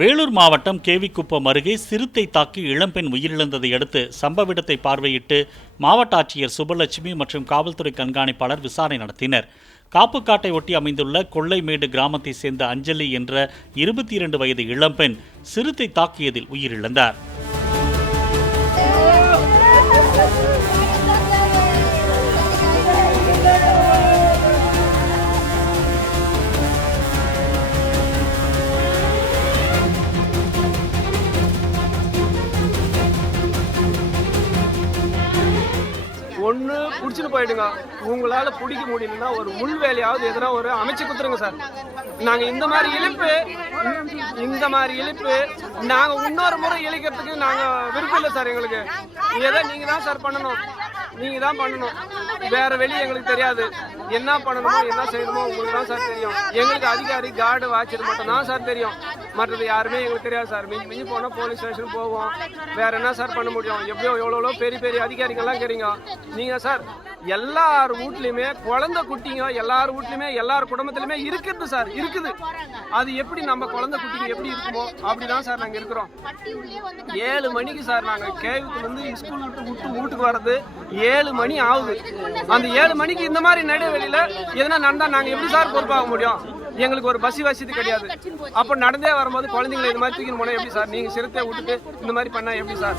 வேலூர் மாவட்டம் கேவிக்குப்பம் அருகே சிறுத்தை தாக்கி இளம்பெண் உயிரிழந்ததை அடுத்து சம்பவ இடத்தை பார்வையிட்டு மாவட்ட ஆட்சியர் சுபலட்சுமி மற்றும் காவல்துறை கண்காணிப்பாளர் விசாரணை நடத்தினர். காப்புக்காட்டை ஒட்டி அமைந்துள்ள கொள்ளைமேடு கிராமத்தை சேர்ந்த அஞ்சலி என்ற 22 வயது இளம்பெண் சிறுத்தை தாக்கியதில் உயிரிழந்தார். ஒன்று பிடிச்சிட்டு போயிடுங்க. உங்களால் பிடிக்க முடியலன்னா ஒரு முள் வேலையாவது எதனா ஒரு அமைச்சு கொடுத்துருங்க சார். நாங்கள் இந்த மாதிரி இழுப்பு நாங்கள் இன்னொரு முறை இழுக்கிறதுக்கு நாங்கள் விருப்பம் இல்லை சார். எங்களுக்கு இதை நீங்கள் தான் சார் பண்ணணும். நீங்கள் தான் பண்ணணும். வேறு வெளியே எங்களுக்கு தெரியாது. என்ன பண்ணணுமோ என்ன செய்யணுமோ உங்களுக்கு தான் சார் தெரியும். எங்களுக்கு அதிகாரி கார்டு வாட்சது மட்டும் தான் சார் தெரியும். மற்றது யாருமே எங்களுக்கு தெரியாது சார். மிஞ்சி போனால் போலீஸ் ஸ்டேஷன் போவோம். வேறு என்ன சார் பண்ண முடியும்? எப்படியோ எவ்வளோ பெரிய பெரிய அதிகாரிகள்லாம் இருக்கிறீங்க. நீங்கள் சார் எல்லார் வீட்லையுமே குழந்தை குட்டிங்க எல்லார் வீட்லையுமே எல்லார் குடும்பத்துலையுமே இருக்குது சார். இருக்குது. அது எப்படி நம்ம குழந்தை குட்டிங்க எப்படி இருக்குமோ அப்படிதான் சார் நாங்கள் இருக்கிறோம். 7 மணிக்கு சார் நாங்கள் கேவிக்குலேருந்து ஸ்கூல் விட்டு வீட்டுக்கு வர்றது 7 மணி ஆகுது. அந்த 7 மணிக்கு இந்த மாதிரி நடைவெளியில் எதனா நடந்தால் நாங்கள் எப்படி சார் பொறுப்பாக முடியும்? எங்களுக்கு ஒரு பஸ் வசதி கிடையாது. அப்போ நடந்தே வரும்போது குழந்தைங்களை இது மாதிரி தூக்கின்னு போனால் எப்படி சார்? நீங்கள் சிறுத்தை விட்டுட்டு இந்த மாதிரி பண்ணால் எப்படி சார்?